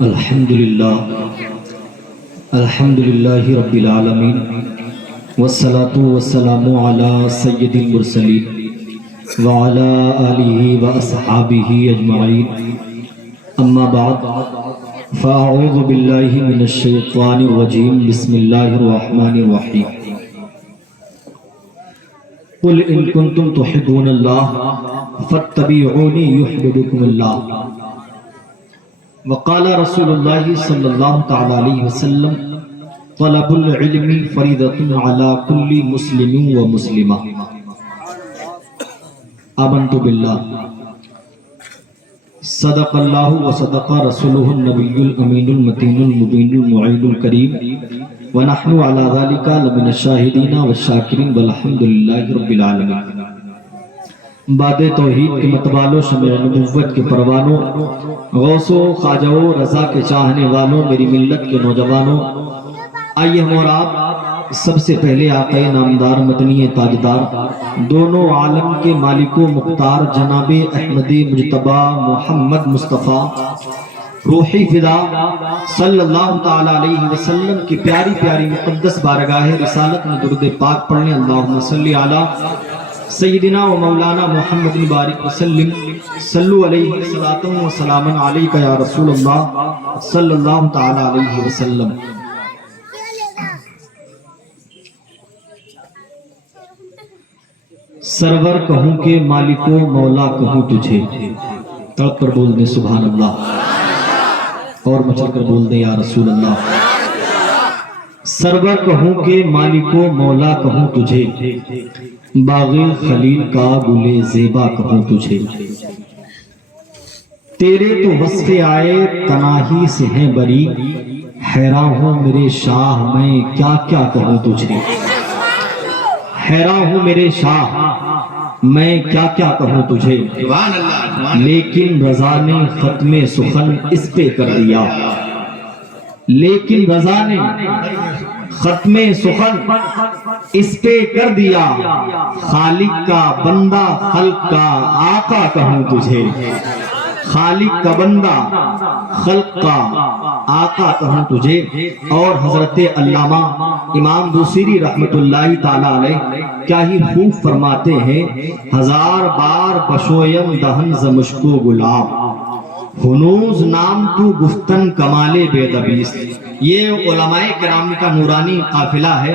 الحمدللہ رب العالمین والصلاة والسلام علی سید المرسلین وعلی آلہ واصحابہ اجمعین اما بعد فاعوذ باللہ من الشیطان الرجیم بسم اللہ الرحمن الرحیم قل ان کنتم تحبون اللہ فاتبعونی یحببکم اللہ وقال رسول اللہ صلی اللہ تعالی علیہ وسلم طلب العلم فریضۃ علی کل مسلم و مسلمہ آمنت باللہ صدق اللہ و صدق رسولہ النبی الامین المتین المبین المعین الکریم ونحن علی ذلک لمن الشاہدین والشاکرین والحمدللہ رب العالمین۔ باد توحید کے متوالوں، شمع نبوت کے پروانوں، غوث و خواجہ و رضا کے چاہنے والوں، میری ملت کے نوجوانوں، آئیے ہم اور آپ سب سے پہلے آقا نامدار مدنی تاجدار دونوں عالم کے مالک و مختار جناب احمد مجتبی محمد مصطفیٰ روحی فدا صلی اللہ تعالی علیہ وسلم کی پیاری پیاری مقدس بارگاہ رسالت میں درود پاک پڑھنے اللہم صلی علی سیدنا و مولانا محمد بارک وسلم صلو علیہ الصلاۃ والسلام علیکہ یا رسول اللہ صلی اللہ تعالی علیہ وسلم۔ سرور کہوں کہ مالک و مولا کہوں تجھے، تڑپ کر بول دیں سبحان اللہ، اور مچل کر بول دیں یا رسول اللہ۔ سرور کہوں کہ مالک و مولا کہوں تجھے، باغ خلیل کا گل زیبا کہوں تجھے، تیرے تو وصف آئے تناہی سے ہیں بری، حیران ہوں میرے شاہ میں کیا کیا کہوں تجھے، حیران ہوں میرے شاہ میں کیا کیا کہوں تجھے، لیکن رضا نے ختم سخن اس پہ کر دیا، لیکن رضا نے ختم سخن اس پہ کر دیا، خالق کا بندہ خلق کا آقا کہوں تجھے، خالق کا بندہ خلق کا آقا کہوں تجھے۔ اور حضرت علامہ امام بوصیری رحمت اللہ تعالی علیہ کیا ہی خوب فرماتے ہیں، ہزار بار بشویم دہن ز مشک و گلاب، ہنوز نام تو گفتن کمال بے دبیست۔ یہ علماء کرام کا نورانی قافلہ ہے،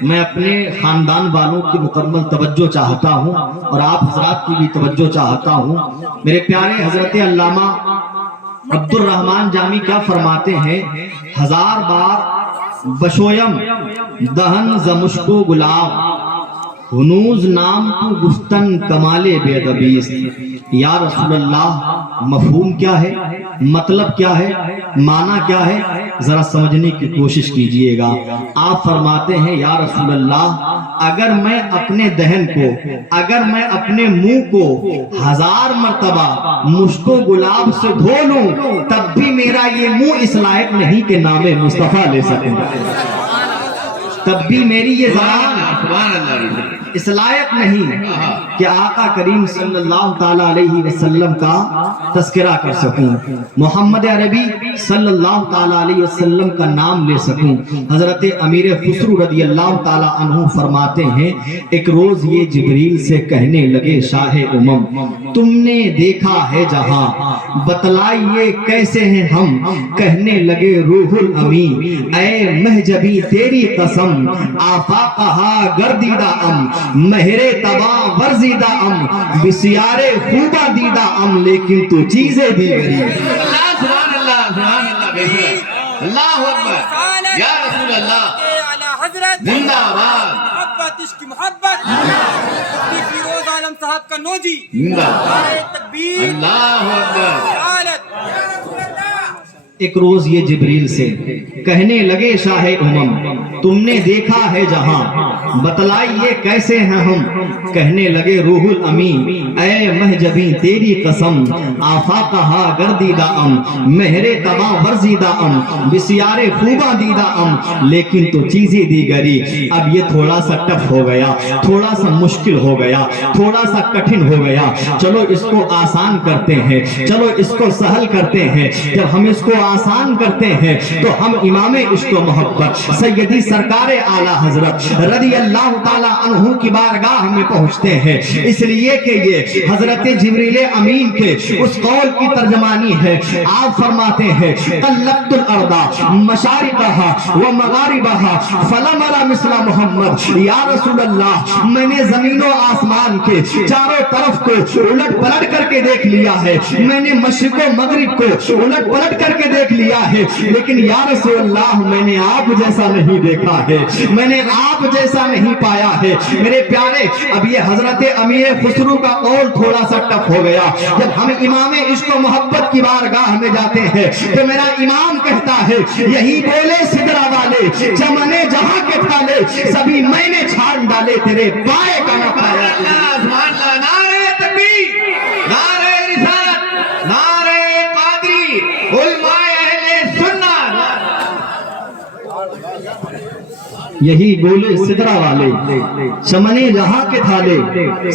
میں اپنے خاندان والوں کی مکمل توجہ چاہتا ہوں اور آپ حضرات کی بھی توجہ چاہتا ہوں۔ میرے پیارے حضرت علامہ عبد الرحمن جامی کیا فرماتے ہیں، ہزار بار بشویم دہن ز مشک و گلاب، ہنوز نام تو گفتن کمال بے دبیست۔ یا رسول اللہ مفہوم کیا ہے، مطلب کیا ہے، معنی کیا ہے، ذرا سمجھنے کی کوشش کیجئے گا۔ آپ فرماتے ہیں یا رسول اللہ اگر میں اپنے دہن کو، اگر میں اپنے منہ کو ہزار مرتبہ مشک و گلاب سے دھو لوں تب بھی میرا یہ منہ اس لائق نہیں کہ نام مصطفیٰ لے سکوں، تب بھی میری یہ زبان اس لائق نہیں کہ آقا کریم صلی اللہ تعالی علیہ وسلم کا تذکرہ کر سکوں، محمد عربی صلی اللہ تعالی علیہ وسلم کا نام لے سکوں۔ حضرت امیر خسرو رضی اللہ تعالی عنہ فرماتے ہیں، ایک روز یہ جبریل سے کہنے لگے شاہ امم، تم نے دیکھا ہے جہاں بتلائیے کیسے ہیں ہم، کہنے لگے روح الامین اے مہجبی تیری قسم، آفاقہا گردیدہ ام، مہر تباہ ورزیدہ ام، بسیار خوبہ دیدہ ام، لیکن تو چیزیں دی گئی۔ اللہ سبحان اللہ سبحان اللہ بے شک، اللہ اکبر یا رسول اللہ زندہ آباد، محبت عشق محبت فیروز عالم صاحب کا نوجی زندہ تکبیر اللہ اکبر۔ ایک روز یہ جبریل سے کہنے لگے شاہ امم، تم نے دیکھا ہے جہاں بتلائیے کیسے ہیں ہم، کہنے لگے روح الامین اے مہجبی تیری قسم، آفاقہا گردیدہ ام، مہر تباہ ورزیدہ ام، بسیار خوبہ دیدہ ام، لیکن تو چیزیں دیگری۔ اب یہ تھوڑا سا ٹف ہو گیا، تھوڑا سا مشکل ہو گیا، تھوڑا سا کٹھن ہو گیا، چلو اس کو آسان کرتے ہیں، چلو اس کو سہل کرتے ہیں۔ جب ہم اس کو آسان کرتے ہیں تو ہم امام عشق و محبت سیدی سرکار اعلیٰ حضرت رضی اللہ تعالیٰ عنہ کی بارگاہ میں پہنچتے ہیں، اس لیے کہ یہ حضرت جبریل امین کے اس قول کی ترجمانی ہے۔ آپ فرماتے ہیں قلبت الارض مشارقها ومغاربها فلم ارى مثل محمد، یا رسول اللہ میں نے زمین و آسمان کے چاروں طرف کو الٹ پلٹ کر کے دیکھ لیا ہے، میں نے مشرق و مغرب کو الٹ پلٹ کر کے دیکھ لیا ہے، لیکن یا رسول اللہ میں نے آپ جیسا نہیں دیکھا ہے، میں نے آپ جیسا نہیں پایا ہے۔ میرے پیارے اب یہ حضرت امیر خسرو کا قول تھوڑا سا ٹف ہو گیا، جب ہم امام عشق و محبت کی بارگاہ میں جاتے ہیں تو میرا امام کہتا ہے یہی بولے سدرا والے چمنے جہاں کے تھالے سبھی میں نے چھان ڈالے تیرے پائے کا نہ پایا۔ سبحان اللہ، نعرہ تکبیر، نعرہ رسالت، نعرہ قادری، علماء اہل سنت۔ یہی بولے سدرا والے چمنے جہاں کے تھالے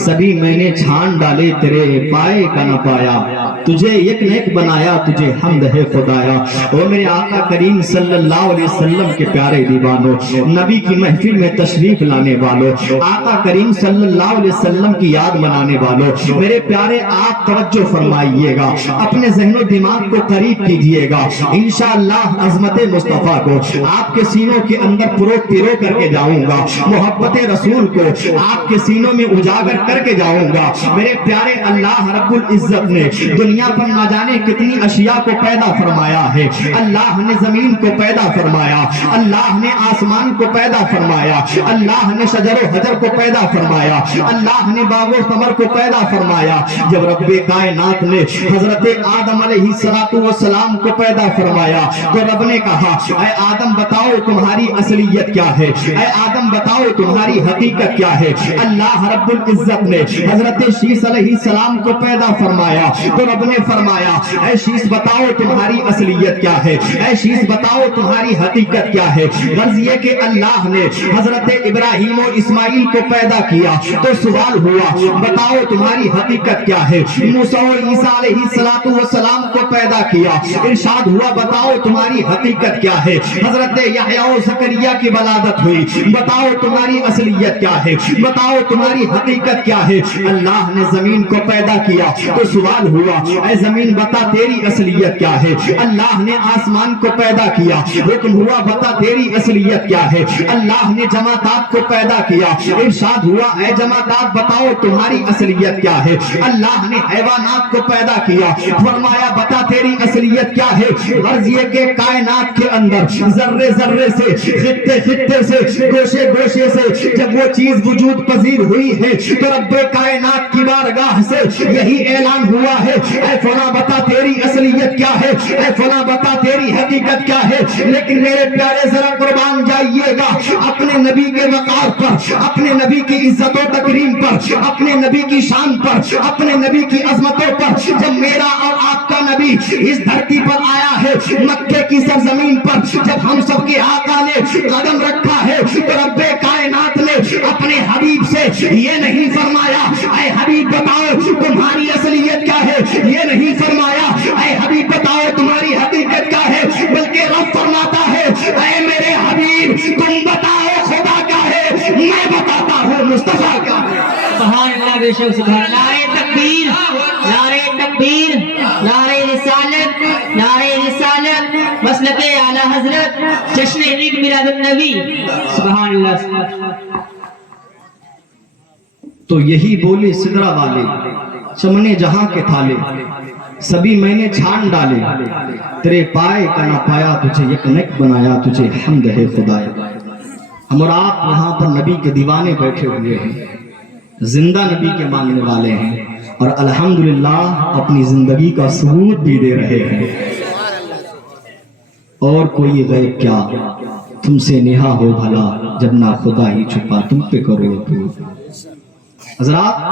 سبھی میں نے چھان ڈالے تیرے پائے کا نہ پایا، تجھے یک نیک بنایا تجھے حمد ہے خدایا۔ او میرے آقا کریم صلی اللہ علیہ وسلم کے پیارے دیوانوں، نبی کی محفل میں تشریف لانے والوں، آقا کریم صلی اللہ علیہ وسلم کی یاد منانے والوں، میرے پیارے آپ توجہ فرمائیے گا، اپنے ذہن و دماغ کو قریب کیجئے گا، انشاءاللہ عظمت مصطفیٰ کو آپ کے سینوں کے اندر پیرو کر کے جاؤں گا، محبت رسول کو آپ کے سینوں میں اجاگر کر کے جاؤں گا۔ میرے پیارے اللہ رب العزت نے دنیا پر نہ جانے کتنی اشیاء کو پیدا فرمایا ہے، اللہ نے زمین کو پیدا فرمایا، اللہ نے آسمان کو پیدا فرمایا، اللہ نے شجر و حجر کو پیدا فرمایا، اللہ نے باغ و ثمر کو پیدا فرمایا۔ جب رب کائنات نے حضرت آدم علیہ السلام کو پیدا فرمایا تو رب نے کہا اے آدم بتاؤ تمہاری اصلیت کیا ہے، اے آدم بتاؤ تمہاری حقیقت کیا ہے۔ اللہ رب العزت نے حضرت شیس علیہ السلام کو پیدا فرمایا تو رب نے فرمایا اے شیس بتاؤ تمہاری اصلیت کیا ہے، اے شیس بتاؤ تمہاری حقیقت کیا ہے۔ غرض یہ کہ اللہ نے حضرت ابراہیم و اسماعیل کو پیدا کیا تو سوال ہوا بتاؤ تمہاری حقیقت کیا ہے۔ موسیٰ و عیسیٰ علیہ السلام کو پیدا کیا، ارشاد ہوا بتاؤ تمہاری حقیقت کیا ہے۔ حضرت یحییٰ و زکریا کی ولادت ہوئی، بتاؤ تمہاری اصلیت کیا ہے، بتاؤ تمہاری حقیقت کیا ہے۔ اللہ نے زمین کو پیدا کیا تو سوال ہوا اے زمین بتا تیری اصلیت کیا ہے۔ اللہ نے آسمان کو پیدا کیا، حکم ہوا بتا تیری اصلیت کیا ہے۔ اللہ نے جمادات کو پیدا کیا، ارشاد ہوا اے جمادات بتاؤ تمہاری اصلیت کیا ہے۔ اللہ نے حیوانات کو پیدا کیا، فرمایا بتا تیری اصلیت کیا ہے۔ غرض یہ کہ کائنات کے اندر ذرے ذرے سے خطے خطے سے گوشے گوشے سے جب وہ چیز وجود پذیر ہوئی ہے تو رب کائنات کی بارگاہ سے یہی اعلان ہوا ہے اے فلاں بتا تیری اصلیت کیا ہے، اے فلاں بتا تیری حقیقت کیا ہے۔ لیکن میرے پیارے ذرا قربان جائیے گا اپنے نبی کے وقار پر، اپنے نبی کی عزت و تکریم پر، اپنے نبی کی شان پر، اپنے نبی کی عظمتوں پر۔ جب میرا اور آپ کا نبی اس دھرتی پر آیا ہے مکے کی سرزمین پر، جب ہم سب کے آقا نے قدم رکھا ہے تو رب کائنات نے اپنے حبیب سے یہ نہیں فرمایا اے حبیب بتاؤ تمہاری اصلیت کیا ہے، یہ نہیں فرمایا اے حبیب بتاؤ تمہاری حقیقت کیا ہے، بلکہ رب فرماتا ہے اے میرے حبیب تم بتاؤ خدا کیا ہے، میں بتاتا ہوں مصطفیٰ کیا ہے۔ سبحان اللہ، بے شک سبحان اللہ۔ نعرہ تکبیر، نعرہ تکبیر، نعرہ رسالت، نعرہ رسالت، مسلک اعلیٰ حضرت، جشن عید میلاد النبی۔ سبحان اللہ۔ تو یہی بولے سدرا والے چمنے جہاں کے تھالے سبھی میں نے چھان ڈالے تیرے پائے کا نہ پایا، تجھے یک نیک بنایا تجھے حمد ہے خدایا۔ ہم اور آپ یہاں پر نبی کے دیوانے بیٹھے ہوئے ہیں، زندہ نبی کے ماننے والے ہیں اور الحمدللہ اپنی زندگی کا ثبوت بھی دے رہے ہیں۔ اور کوئی غیب کیا تم سے نہا ہو بھلا، جب نہ خدا ہی چھپا تم پہ کرو تو۔ حضرات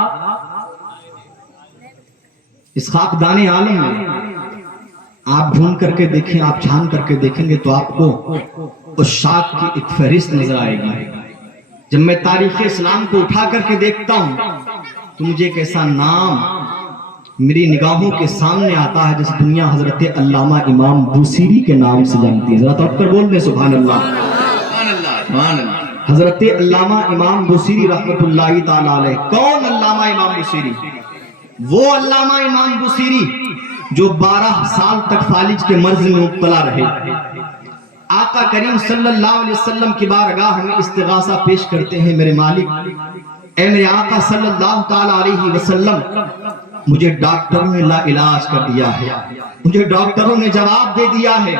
اس خاکدان عالم میں آپ ڈھونڈ کر کے دیکھیں، آپ چھان کر کے دیکھیں گے تو آپ کو اس شاخ کی ایک فہرست نظر آئے گی۔ جب میں تاریخ اسلام کو اٹھا کر کے دیکھتا ہوں تو مجھے ایک ایسا نام میری نگاہوں کے سامنے آتا ہے جس دنیا حضرت علامہ امام بوسیری کے نام سے جانتی ہے. ذرا توڑ کر بول دیں سبحان اللہ. سبحان اللہ سبحان اللہ. حضرت علامہ امام بوسیری رحمت اللہ تعالیٰ علیہ. کون علامہ امام بوسیری؟ وہ علامہ امام بوسیری جو 12 سال تک فالج کے مرض میں مبتلا رہے. آقا کریم صلی اللہ علیہ وسلم کی بارگاہ میں استغاثہ پیش کرتے ہیں. میرے مالک، اے میرے آقا صلی اللہ تعالیٰ علیہ وسلم، مجھے ڈاکٹروں نے لا علاج کر دیا ہے، مجھے ڈاکٹروں نے جواب دے دیا ہے.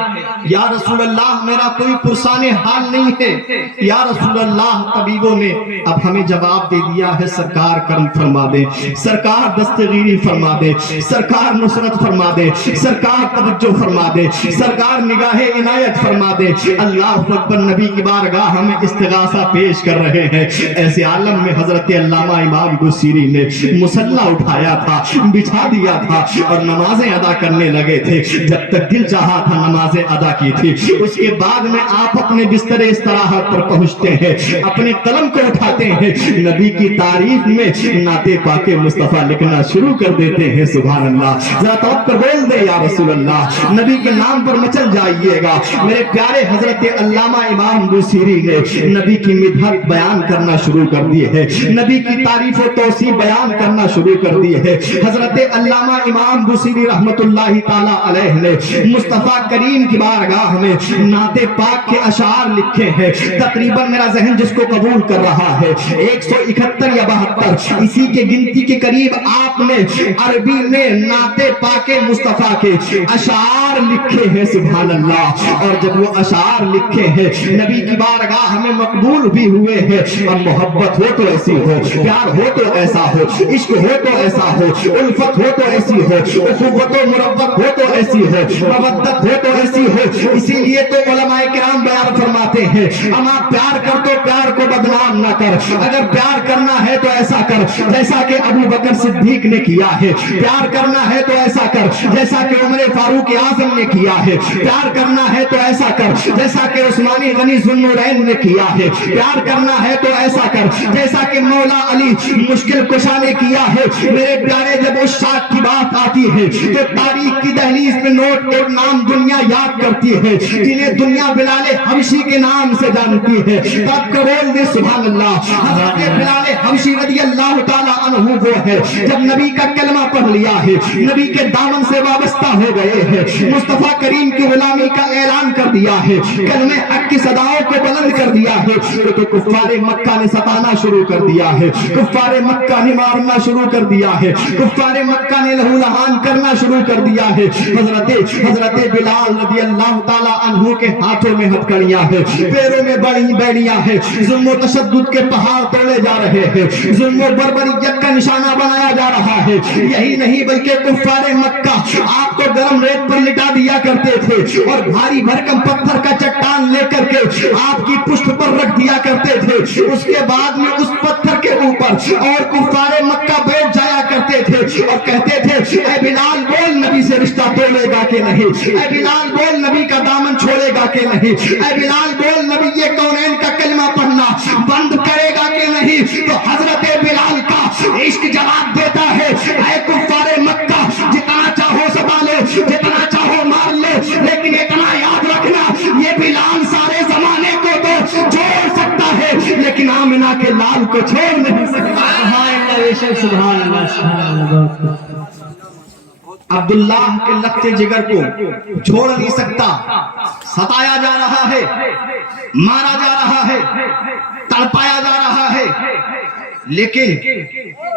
یا رسول اللہ میرا کوئی پرسان حال نہیں ہے. یا رسول اللہ طبیبوں نے اب ہمیں جواب دے دیا ہے، سرکار کرم فرما دے، سرکار دستگیری فرما دے، سرکار نصرت فرما دے، سرکار توجہ فرما دے، سرکار نگاہ عنایت فرما دے. اللہ اکبر. نبی کی بارگاہ ہمیں استغاثہ پیش کر رہے ہیں. ایسے عالم میں حضرت علامہ امام بوسیری نے مصلی اٹھایا تھا، بچھا دیا تھا اور نمازیں ادا کرنے لگے تھے. جب تک دل چاہا تھا نمازیں ادا کی تھی. اس کے بعد میں آپ اپنے بستر استراحت پر پہنچتے ہیں، اپنے قلم کو اٹھاتے ہیں، نبی کی تعریف میں نعت پاک مصطفیٰ لکھنا شروع کر دیتے ہیں. سبحان اللہ. ذرا توقع بول دے یا رسول اللہ. نبی کے نام پر مچل جائیے گا. میرے پیارے حضرت علامہ امام بوسیری نے نبی کی مدحت بیان کرنا شروع کر دی ہے، نبی کی تعریف و توصیف بیان کرنا شروع کر دی ہے. حضرت علامہ امام بوسیری رحمت اللہ تعالیٰ علیہ نے مصطفیٰ کریم کی بارگاہ میں نعت پاک کے اشعار لکھے ہیں. تقریباً میرا ذہن جس کو قبول کر رہا ہے 171 یا 72 اسی کے گنتی کے قریب آپ نے عربی میں نعت پاک مصطفیٰ کے اشعار لکھے ہیں. سبحان اللہ. اور جب وہ اشعار لکھے ہیں نبی کی بارگاہ میں مقبول بھی ہوئے ہیں. اور محبت ہو تو ایسی ہو، پیار ہو تو ایسا ہو، عشق ہو تو ایسا ہو، الفت ہو تو ایسی ہو، اخوت و مروت ہو تو ایسی ہو، مودت ہو تو ایسی ہو. اسی لیے تو علماء کرام بیان فرماتے ہیں، اما پیار کر تو پیار کو بدنام نہ کر. اگر پیار کرنا ہے تو ایسا کر جیسا کہ ابو بکر صدیق نے کیا ہے. پیار کرنا ہے تو ایسا کر جیسا کہ عمر فاروق اعظم نے کیا ہے. پیار کرنا ہے تو ایسا کر جیسا کہ عثمانی غنی ذوالنورین نے کیا ہے. پیار کرنا ہے تو ایسا کر جیسا کہ مولا علی مشکل کشا نے کیا ہے. میرے پیارے جب اس شاک کی بات آتی ہے تو تاریخ کی دہلیز میں نوٹ اور نام دنیا یاد کرتی ہے جنہیں دنیا بلال حبشی کے نام سے جانتی ہے. تب قبول دے سبحان اللہ. حضرت بلال حبشی رضی اللہ تعالیٰ عنہ وہ ہے جب نبی کا کلمہ پڑھ لیا ہے، نبی کے دامن سے وابستہ ہو گئے ہیں، مصطفیٰ کریم کی غلامی کا اعلان کر دیا ہے، کلمہ حق کی صداؤں کو بلند کر دیا ہے، تو کفار مکہ نے ستانا شروع کر دیا ہے، کفار مکہ نے مارنا شروع کر دیا ہے، کفار مکہ نے لہو لہان کرنا شروع کر دیا ہے. حضرت بلال رضی اللہ تعالیٰ عنہ کے ہاتھوں میں ہتھکڑیاں ہیں، پیروں میں بڑی بیڑیاں ہیں. ظلم و تشدد کے پہاڑ توڑے جا رہے ہیں، ظلم و بربریت کا نشانہ بنایا جا رہا ہے. یہی نہیں بلکہ کفار مکہ آپ کو گرم ریت پر لٹا دیا کرتے تھے اور بھاری بھرکم پتھر کا چٹان لے کر کے آپ کی پشت پر رکھ دیا کرتے تھے. اس کے بعد میں اس پتھر کے اوپر اور کفار مکہ بیٹھ جایا کرتے تھے اور کہتے تھے اے بلال بول نبی سے رشتہ توڑے گا کہ نہیں، اے بلال بول نبی کا دامن چھوڑے گا کہ نہیں، اے بلال بول نبی یہ کونین کا کلمہ پڑھنا بند کرے گا کہ نہیں. تو حضرت بلال کا عشق جواب دیتا ہے اے کفار مکہ جتنا چاہو ستا لو، جتنا چاہو مار لو، لیکن اتنا یاد رکھنا یہ بلال سارے زمانے کو تو چھوڑ سکتا ہے لیکن آمنہ کے لال کو چھوڑ نہیں سکتا. سبحان اللہ سبحان اللہ. عبداللہ کے لخت جگر کو چھوڑ نہیں سکتا. ستایا جا رہا ہے، مارا جا رہا ہے، تڑپایا جا رہا ہے، لیکن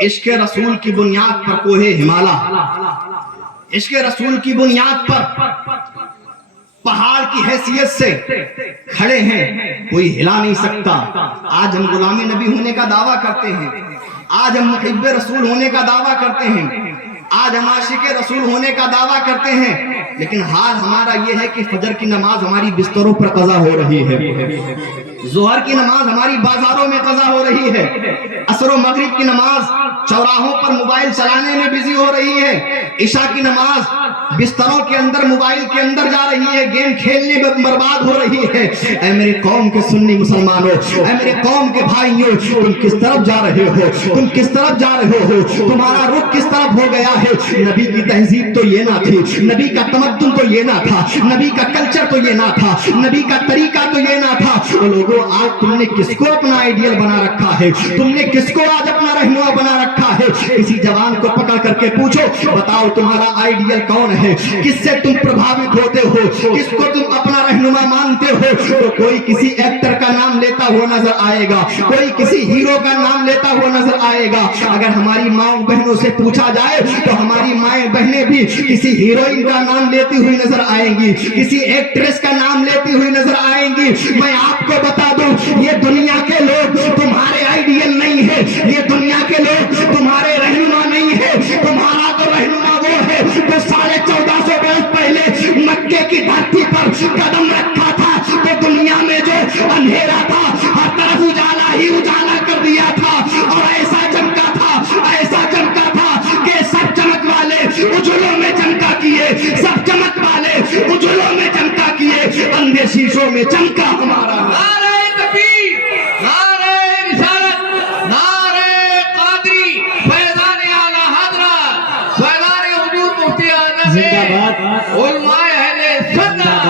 عشق رسول کی بنیاد پر کوہ ہمالا، عشق رسول کی بنیاد پر پہاڑ کی حیثیت سے کھڑے ہیں، کوئی ہلا نہیں سکتا. آج ہم غلامی نبی ہونے کا دعویٰ کرتے ہیں، آج ہم محب رسول ہونے کا دعویٰ کرتے ہیں، آج ہم عاشق رسول ہونے کا دعویٰ کرتے ہیں، لیکن حال ہمارا یہ ہے کہ فجر کی نماز ہماری بستروں پر قضا ہو رہی ہے، ظہر کی نماز ہماری بازاروں میں قضا ہو رہی ہے، عصر و مغرب کی نماز چوراہوں پر موبائل چلانے میں بزی ہو رہی ہے، عشاء کی نماز بستروں کے اندر موبائل کے اندر جا رہی ہے, گیم کھیلنے میں برباد ہو رہی ہے. اے میرے قوم کے سنی مسلمانوں, اے میرے قوم کے بھائیوں, تم کس طرف جا رہے ہو؟ تم کس طرف جا رہے ہو؟ تمہارا رخ کس طرف ہو گیا ہے؟ نبی کی تہذیب تو یہ نہ تھی, نبی کا تمدن تو یہ نہ تھا, نبی کا کلچر تو یہ نہ تھا, نبی کا طریقہ تو یہ نہ تھا. وہ لوگوں, آج تم نے کس کو اپنا آئیڈیل بنا رکھا ہے؟ تم نے کس کو آج اپنا رہنما بنا رکھا ہے؟ کسی جوان کو پکڑ کر کے پوچھو, بتاؤ تمہارا آئیڈیل کون ہے؟ کس سے تم پربھاوت ہوتے ہو؟ کس کو تم اپنا رہنما مانتے ہو؟ تو کوئی کسی ایکٹر کا نام لیتا ہوا نظر آئے گا, کوئی کسی ہیرو کا نام لیتا ہوا نظر آئے گا. اگر ہماری ماں بہنوں سے پوچھا جائے تو ہماری مائیں بہنیں بھی کسی ہیروئن کا نام لیتی ہوئی نظر آئیں گی, کسی ایکٹریس کا نام لیتی ہوئی نظر آئیں گی. میں آپ کو بتا دوں, یہ دنیا کے لوگ تمہارے آئیڈیل نہیں ہے, یہ دنیا کے لوگ تمہارے رہنما نہیں ہے. تمہارا تو رہنما وہ ہے جو 1450 برس پہلے مکے کی دھرتی پر قدم رکھا تھا, تو دنیا میں جو اندھیرا تھا ہر طرف اجالا ہی اجالا کر دیا تھا, اور ایسا چمکا تھا, ایسا چمکا تھا کہ سب چمک والے اجلوں میں چمکا کیے, سب چمک والے اجلوں میں چمکا کیے, اندھے شیشوں میں چمکا ہمارا. نعرہ تکبیر, نعرہ رسالت, نعرہ قادری, فیضان اعلی حضرت, فیضان وجود مفتی اعظم علماء اہل سنت.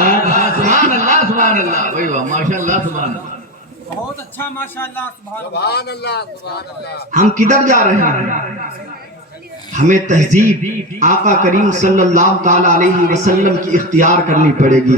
سبحان اللہ, سبحان اللہ, بھائی واہ, ماشاءاللہ, سبحان اللہ. بہت اچھا ماشاءاللہ سبحان اللہ. ہم کدھر جا رہے ہیں؟ ہمیں تہذیب آقا کریم صلی اللہ تعالیٰ علیہ وسلم کی اختیار کرنی پڑے گی.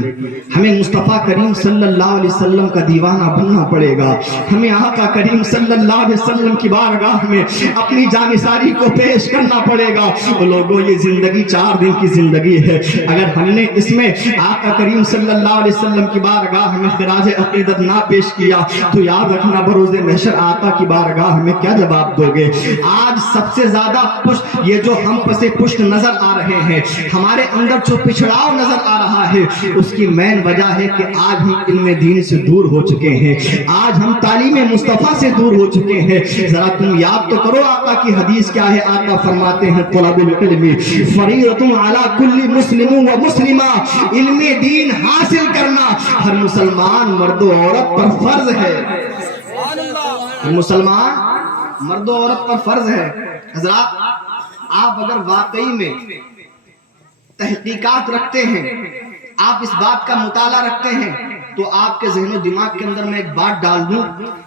ہمیں مصطفیٰ کریم صلی اللہ علیہ وسلم کا دیوانہ بننا پڑے گا. ہمیں آقا کریم صلی اللہ علیہ وسلم کی بارگاہ میں اپنی جانثاری کو پیش کرنا پڑے گا. لوگوں, یہ زندگی 4 دن کی زندگی ہے. اگر ہم نے اس میں آقا کریم صلی اللہ علیہ وسلم کی بارگاہ میں خراج عقیدت نہ پیش کیا تو یاد رکھنا بروز محشر آقا کی بارگاہ میں کیا جواب دو گے؟ آج سب سے زیادہ یہ جو ہم پسے پشت نظر آ رہے ہیں, ہمارے اندر جو پچھڑاؤ نظر آ رہا ہے, اس کی مین وجہ ہے کہ آج ہم علم دین سے دور ہو چکے ہیں, آج ہم تعلیم مصطفیٰ سے دور ہو چکے ہیں. ذرا تم یاد تو کرو آقا کی حدیث کیا ہے. آقا فرماتے ہیں طلب العلم فریضۃ علی کل مسلم و مسلمہ, علم دین حاصل کرنا ہر مسلمان مرد و عورت پر فرض ہے. ہر مسلمان مرد و عورت پر فرض ہے. حضرات, آپ اگر واقعی میں تحقیقات رکھتے ہیں, آپ اس بات کا مطالعہ رکھتے ہیں, تو آپ کے ذہن و دماغ کے اندر میں ایک بات ڈال دوں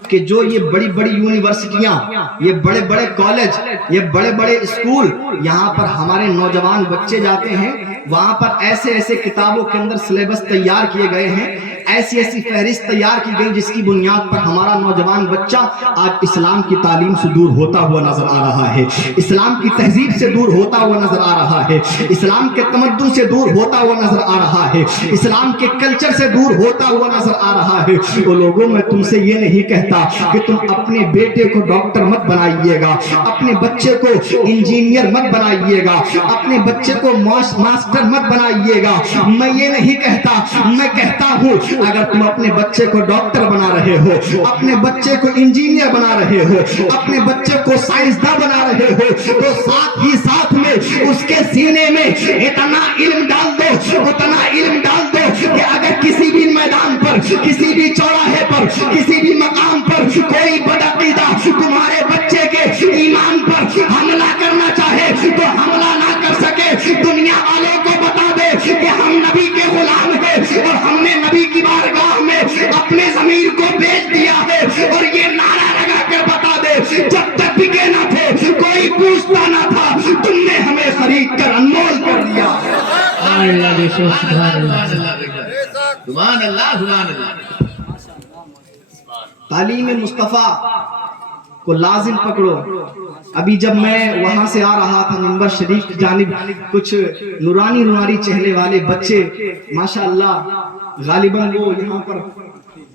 کہ جو یہ بڑی بڑی یونیورسٹیاں, یہ بڑے بڑے کالج, یہ بڑے بڑے اسکول, یہاں پر ہمارے نوجوان بچے جاتے ہیں, وہاں پر ایسے ایسے کتابوں کے اندر سلیبس تیار کیے گئے ہیں, ایسی ایسی فہرست تیار کی گئی جس کی بنیاد پر ہمارا نوجوان بچہ آج اسلام کی تعلیم سے دور ہوتا ہوا نظر آ رہا ہے, اسلام کی تہذیب سے دور ہوتا ہوا نظر آ رہا ہے, اسلام کے تمدن سے دور ہوتا ہوا نظر آ رہا ہے, اسلام کے کلچر سے دور ہوتا ہوا نظر آ رہا ہے. وہ لوگوں, میں تم سے یہ نہیں کہتا کہ تم اپنے بیٹے کو ڈاکٹر مت بنائیے گا, اپنے بچے کو انجینئر مت بنائیے گا, اپنے بچے کو ماسٹر مت بنائیے گا. میں یہ نہیں کہتا, میں کہتا ہوں اگر تم اپنے بچے کو ڈاکٹر بنا رہے ہو, اپنے بچے کو انجینئر بنا رہے ہو, اپنے بچے کو سائنسداں بنا رہے ہو, تو ساتھ ہی ساتھ میں اس کے سینے میں اتنا علم ڈال دو, اتنا علم ڈال دو کہ اگر کسی بھی میدان پر, کسی بھی چوراہے پر, کسی بھی مقام پر کوئی بدعقیدہ تمہارے بچے کے ایمان پر حملہ کرنا چاہے تو حملہ نہ کر سکے. دنیا والوں کو بتا دے کہ ہم نبی کے غلام ہیں اور ہم نے نبی کی بارگاہ میں اپنے ضمیر کو بیچ دیا ہے, اور یہ نعرہ لگا کر بتا دے جب تک بکے نہ تھے کوئی پوچھتا نہ تھا, تم نے ہمیں خرید کر انمول کر دیا. سبحان اللہ, سبحان اللہ. تعلیم مصطفیٰ کو لازم پکڑو. ابھی جب میں وہاں سے آ رہا تھا منبر شریف کی جانب, کچھ نورانی نورانی چہرے والے بچے ماشاءاللہ, غالباً وہ یہاں پر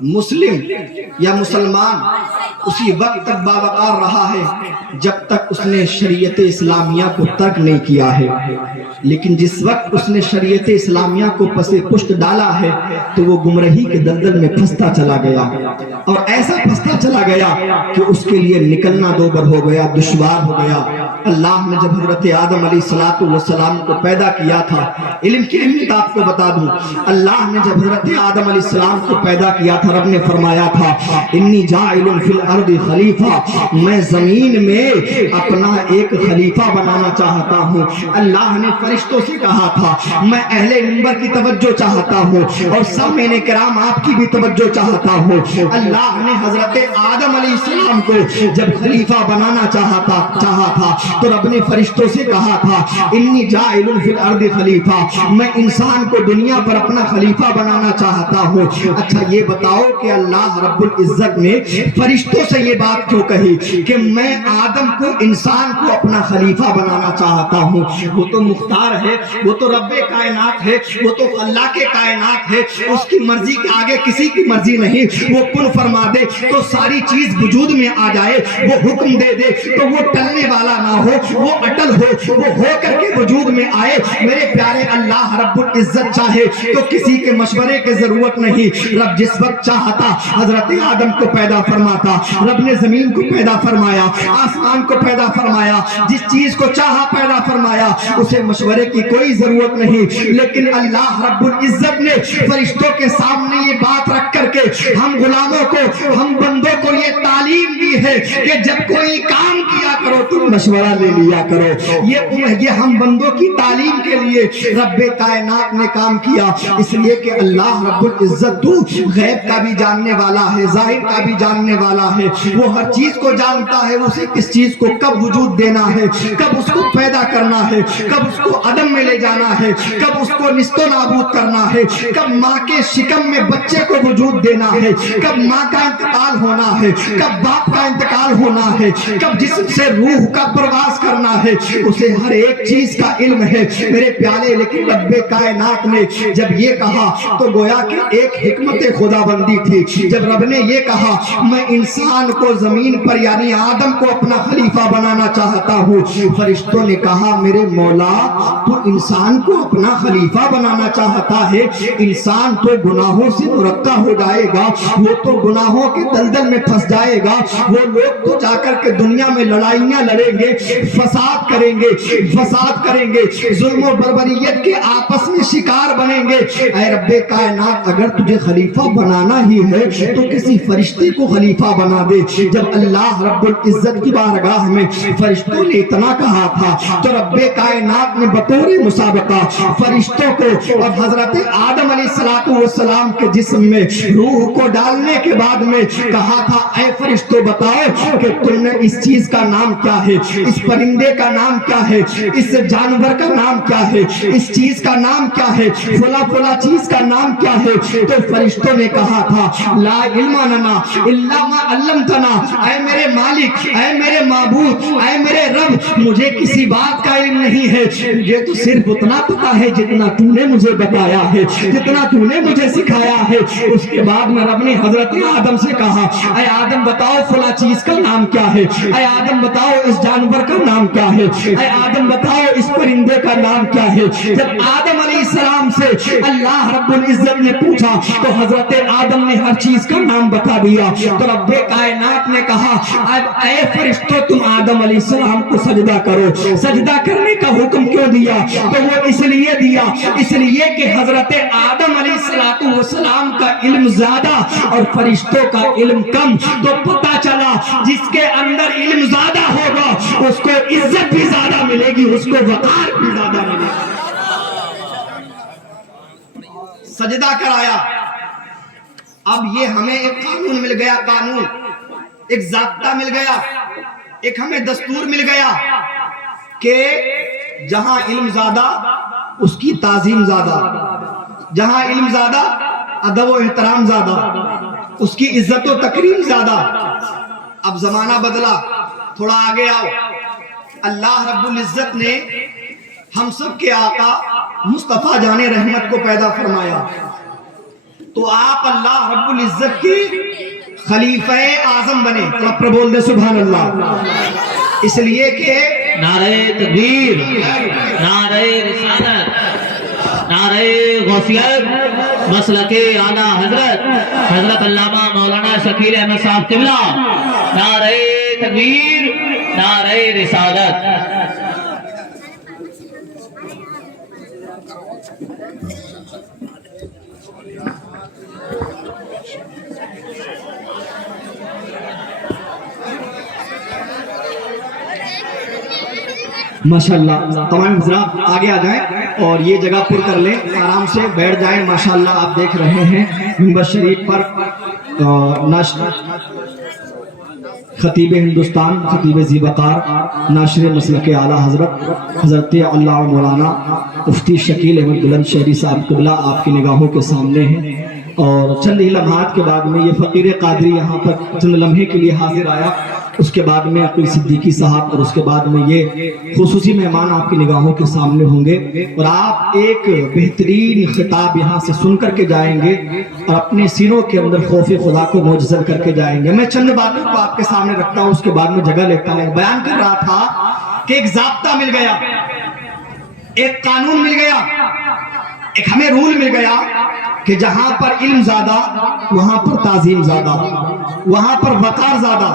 مسلم یا مسلمان اسی وقت تک باوقار رہا ہے جب تک اس نے شریعت اسلامیہ کو ترک نہیں کیا ہے، لیکن جس وقت اس نے شریعت اسلامیہ کو پس پشت ڈالا ہے تو وہ گمراہی کے دلدل میں پھنستا چلا گیا، اور ایسا پھنستا چلا گیا کہ اس کے لیے نکلنا دوبر ہو گیا، دشوار ہو گیا۔ اللہ نے جب حضرت آدم علیہ السلام کو پیدا کیا تھا، علم کی اہمیت آپ کو بتا دوں، اللہ نے جب حضرت آدم علیہ السلام کو پیدا کیا تھا، رب نے فرمایا تھا انی جاعل فی الارض خلیفہ، میں زمین میں اپنا ایک خلیفہ بنانا چاہتا ہوں۔ اللہ نے فرشتوں سے کہا تھا میں اہل منبر کی توجہ چاہتا ہوں اور سامعین کرام آپ کی بھی توجہ چاہتا ہوں۔ اللہ نے حضرت آدم علیہ السلام کو جب خلیفہ بنانا چاہا تھا تو رب نے فرشتوں سے کہا تھا انی جاعل فی الارض خلیفہ، میں انسان کو دنیا پر اپنا خلیفہ بنانا چاہتا ہوں۔ اچھا یہ بتاؤ کہ اللہ رب العزت نے فرشتوں سے یہ بات کیوں کہی کہ میں آدم کو انسان کو اپنا خلیفہ بنانا چاہتا ہوں؟ وہ تو مختار ہے، وہ تو رب کائنات ہے، وہ تو خلاق کائنات ہے، اس کی مرضی کے آگے کسی کی مرضی نہیں۔ وہ کن فرما دے تو ساری چیز وجود میں آ جائے، وہ حکم دے دے تو وہ ٹلنے والا نہ ہو، وہ اٹل ہو، وہ ہو کر کے وجود میں آئے۔ میرے پیارے اللہ رب العزت چاہے تو کسی کے مشورے کی ضرورت نہیں۔ رب جس وقت چاہتا حضرت آدم کو پیدا فرماتا، رب نے زمین کو پیدا فرمایا، آسمان کو پیدا فرمایا، جس چیز کو چاہا پیدا فرمایا، اسے مشورے کی کوئی ضرورت نہیں۔ لیکن اللہ رب العزت نے فرشتوں کے سامنے یہ بات رکھ کر کے ہم غلاموں کو، ہم بندوں کو یہ تعلیم دی ہے کہ جب کوئی کام کیا کرو تم مشورہ لے لیا کرو۔ یہ ہم بندوں کی تعلیم کے لیے رب کائنات نے کام کیا، اس لیے کہ اللہ رب العزت تو غیب کا بھی جاننے والا ہے، ظاہر کا بھی جاننے والا ہے، وہ ہر چیز کو جانتا ہے، اسے کس چیز کو کب وجود دینا ہے، کب اس کو پیدا کرنا ہے، کب اس کو عدم میں لے جانا ہے، کب اس کو نیست و نابود کرنا ہے، کب ماں کے شکم میں بچے کو وجود دینا ہے، کب ماں کا انتقال ہونا ہے، کب باپ کا انتقال ہونا ہے، کب جسم سے روح کا پرواز کرنا ہے، اسے ہر ایک چیز کا علم ہے میرے پیارے۔ لیکن رب کائنات نے جب یہ کہا تو گویا کہ ایک حکمت خدا بندی تھی۔ جب رب نے یہ کہا میں انسان کو زمین پر یعنی آدم کو اپنا خلیفہ بنانا چاہتا ہوں، فرشتوں نے کہا میرے مولا تو انسان کو اپنا خلیفہ بنانا چاہتا ہے، انسان تو گناہوں سے مرتع ہو جائے گا، وہ تو گناہوں کے دلدل میں پھنس جائے گا، وہ لوگ تو جا کر کے دنیا میں لڑائیاں لڑیں گے، فساد کریں گے، ظلم و بربریت کے آپس میں شکار بنیں گے۔ اے رب کائنات اگر تجھے خلیفہ بنانا ہی ہے تو کسی فرشتے کو خلیفہ بنا دے۔ جب اللہ رب العزت کی بارگاہ میں فرشتوں نے اتنا کہا تھا تو رب کائنات نے بطور مسابقہ فرشتوں کو اور حضرت آدم علیہ السلام کے جسم میں روح کو ڈالنے کے بعد میں کہا تھا اے فرشتوں بتاؤ کہ تم نے اس چیز کا نام کیا ہے، اس پرندے کا نام کیا ہے، اس جانور کا نام کیا ہے، اس چیز کا نام کیا ہے، فلا چیز کا نام کیا ہے؟ تو فرشتوں نے کہا تھا لا علم لنا الا ما علمتنا، اے میرے مالک، اے میرے معبود، اے میرے رب مجھے کسی بات کا علم نہیں ہے، مجھے تو صرف اتنا پتا ہے جتنا تو نے مجھے بتایا ہے، جتنا تو نے مجھے سکھایا ہے۔ اس کے بعد میں رب نے حضرت آدم سے کہا اے آدم بتاؤ فلا چیز کا نام کیا ہے، اے آدم بتاؤ اس جانور کا نام کیا ہے، اے آدم بتاؤ اس پرندے کا نام کیا ہے۔ جب آدم علیہ السلام سے اللہ رب العزت نے پوچھا تو حضرت آدم نے ہر چیز کا نام بتا دیا۔ تو رب کائنات نے کہا اے فرشتوں تم آدم علیہ السلام کو سجدہ کرو۔ سجدہ کرنے کا حکم کیوں دیا؟ تو وہ اس لیے دیا کہ حضرت آدم علیہ السلام کا علم زیادہ اور فرشتوں کا علم کم، تو پتہ چلا جس کے اندر علم زیادہ ہوگا اس کو عزت بھی زیادہ ملے گی، اس کو وقار بھی زیادہ ملے گا۔ سجدہ کرایا، اب یہ ہمیں ایک قانون مل گیا، قانون ایک ضابطہ مل گیا، ایک ہمیں دستور مل گیا کہ جہاں علم زیادہ اس کی تعظیم زیادہ، جہاں علم زیادہ ادب و احترام زیادہ، اس کی عزت و تکریم زیادہ۔ اب زمانہ بدلا، تھوڑا آگے آؤ۔ اللہ رب العزت نے ہم سب کے آقا مصطفیٰ جان رحمت کو پیدا فرمایا۔ تو آپ اللہ رب العزت کی خلیفہ اعظم بنے. اللہ پر بول دے سبحان اللہ. اس لیے کہ نعرہ تکبیر، نعرہ رسالت، نعرہ غوثیت، مسلک اعلی حضرت حضرت علامہ مولانا شکیل احمد صاحب قبلہ. نعرہ تکبیر، نعرہ رسالت. ماشاءاللہ تمام حضرات آگے آ جائیں اور یہ جگہ پر کر لیں، آرام سے بیٹھ جائیں. ماشاءاللہ آپ دیکھ رہے ہیں منبر شریف پر خطیب ہندوستان، خطیب زیبقار، ناشر مسلک اعلیٰ حضرت حضرت علامہ مولانا مفتی شکیل احمد بلند شہری صاحب قبلہ آپ کی نگاہوں کے سامنے ہیں. اور چند ہی لمحات کے بعد میں یہ فقیر قادری یہاں پر چند لمحے کے لیے حاضر آیا. اس کے بعد میں عقیل صدیقی صاحب اور اس کے بعد میں یہ خصوصی مہمان آپ کی نگاہوں کے سامنے ہوں گے اور آپ ایک بہترین خطاب یہاں سے سن کر کے جائیں گے اور اپنے سینوں کے اندر خوف خدا کو معجزہ کر کے جائیں گے. میں چند باتوں کو آپ کے سامنے رکھتا ہوں، اس کے بعد میں جگہ لیتا ہوں. بیان کر رہا تھا کہ ایک ضابطہ مل گیا، ایک قانون مل گیا، ایک ہمیں رول مل گیا کہ جہاں پر علم زیادہ وہاں پر تعظیم زیادہ، وہاں پر وقار زیادہ.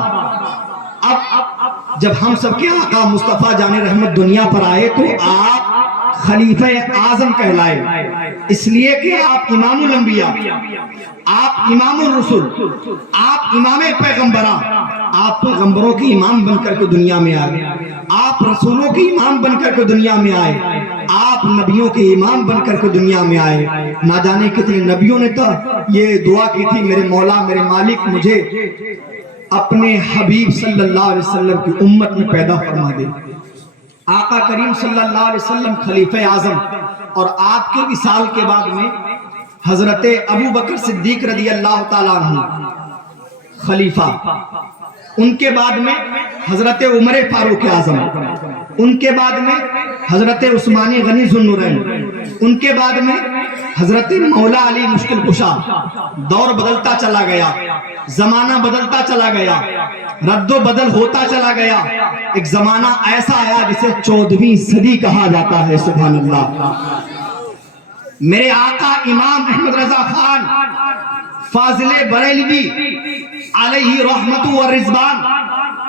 اب جب ہم سب کے آقا مصطفیٰ جان رحمت دنیا پر آئے تو آپ خلیفہ اعظم کہلائے، اس لیے کہ آپ امام الانبیاء، آپ امام الرسل، آپ امام پیغمبراں، آپ پیغمبروں کی امام بن کر کے دنیا میں آئے، آپ رسولوں کی امام بن کر کے دنیا میں آئے، آپ نبیوں کے امام بن کر کے دنیا میں آئے. نہ جانے کتنے نبیوں نے تو یہ دعا کی تھی، میرے مولا میرے مالک مجھے اپنے حبیب صلی اللہ علیہ وسلم کی امت میں پیدا فرما دے. آقا کریم صلی اللہ علیہ وسلم خلیفہ اعظم اور آپ کے وصال کے بعد میں حضرت ابو بکر صدیق رضی اللہ تعالیٰ عنہ خلیفہ، ان کے بعد میں حضرت عمر فاروق اعظم، ان کے بعد میں حضرت عثمان غنی ذو النورین، ان کے بعد میں حضرت مولا علی مشکل کشا. دور بدلتا چلا گیا، زمانہ بدلتا چلا گیا، رد و بدل ہوتا چلا گیا. ایک زمانہ ایسا آیا جسے 14ویں صدی کہا جاتا ہے. سبحان اللہ. میرے آقا امام احمد رضا خان فاضل بریلوی علیہ رحمت و رضوان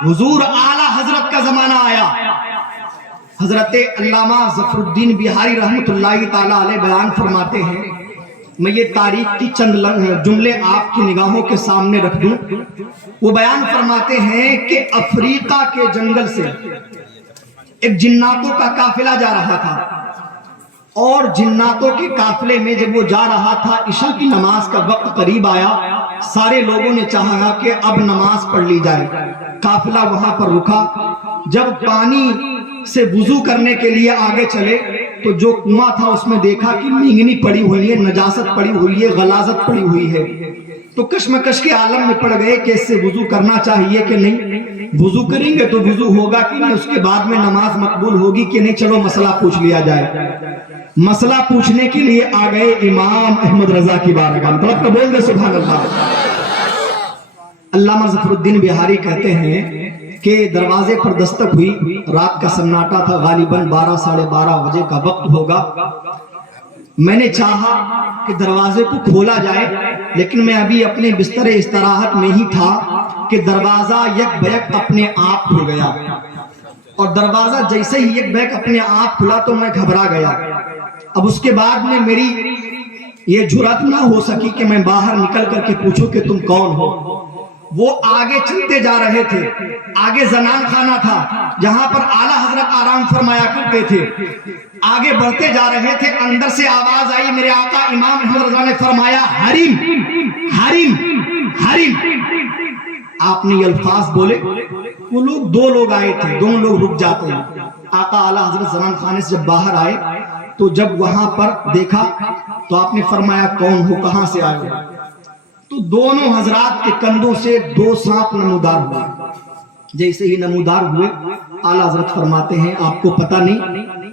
حضور اعلی حضرت کا زمانہ آیا. حضرت علامہ ظفر الدین بہاری رحمت اللہ تعالیٰ علیہ بیان فرماتے ہیں، میں یہ تاریخ کی چند جملے آپ کی نگاہوں کے سامنے رکھ دوں. وہ بیان فرماتے ہیں کہ افریقہ کے جنگل سے ایک جناتوں کا قافلہ جا رہا تھا اور جناتوں کے قافلے میں جب وہ جا رہا تھا، عشاء کی نماز کا وقت قریب آیا. سارے لوگوں نے چاہا کہ اب نماز پڑھ لی جائے. قافلہ وہاں پر رکا. جب پانی سے وضو کرنے کے لیے آگے چلے تو جو کنواں تھا اس میں دیکھا کہ مینگنی پڑی ہوئی ہے، نجاست پڑی ہوئی ہے، غلاظت پڑی ہوئی ہے. تو کشمکش کے عالم میں پڑ گئے کہ اس سے وضو کرنا چاہیے کہ نہیں. وضو کریں گے تو وضو ہوگا کہ نہیں، اس کے بعد میں نماز مقبول ہوگی کہ نہیں. چلو مسئلہ پوچھ لیا جائے. مسئلہ پوچھنے کے لیے آ گئے امام احمد رضا کی بارگاہ. طلب کا بول دے سبحان اللہ. علامہ ظفر الدین بہاری کہتے ہیں کہ دروازے پر دستک ہوئی. رات کا سناٹا تھا، غالباً 12 ساڑھے 12 بجے کا وقت ہوگا. میں نے چاہا کہ دروازے کو کھولا جائے، لیکن میں ابھی اپنے بستر استراحت میں ہی تھا کہ دروازہ یک بیک اپنے آپ کھل گیا. اور دروازہ جیسے ہی یک بیک اپنے آپ کھلا تو میں گھبرا گیا. اب اس کے بعد میں میری یہ جرات نہ ہو سکی کہ میں باہر نکل کر کے پوچھوں کہ تم کون ہو. وہ آگے چلتے جا رہے تھے. آگے زنان خانہ تھا جہاں پر اعلیٰ حضرت آرام فرمایا کرتے تھے. آگے بڑھتے جا رہے تھے. اندر سے آواز آئی. میرے آقا امام احمد رضا نے فرمایا حریم حریم حریم. آپ نے یہ الفاظ بولے. وہ لوگ 2 لوگ آئے تھے. دونوں لوگ رک جاتے ہیں. آقا اعلیٰ حضرت زنان خانے سے جب باہر آئے تو جب وہاں پر دیکھا تو آپ نے فرمایا کون ہو، کہاں سے آئے ہو. تو دونوں حضرات کے کندھوں سے 2 سانپ نمودار ہوئے. جیسے ہی نمودار ہوئے اعلیٰ حضرت فرماتے ہیں آپ کو پتہ نہیں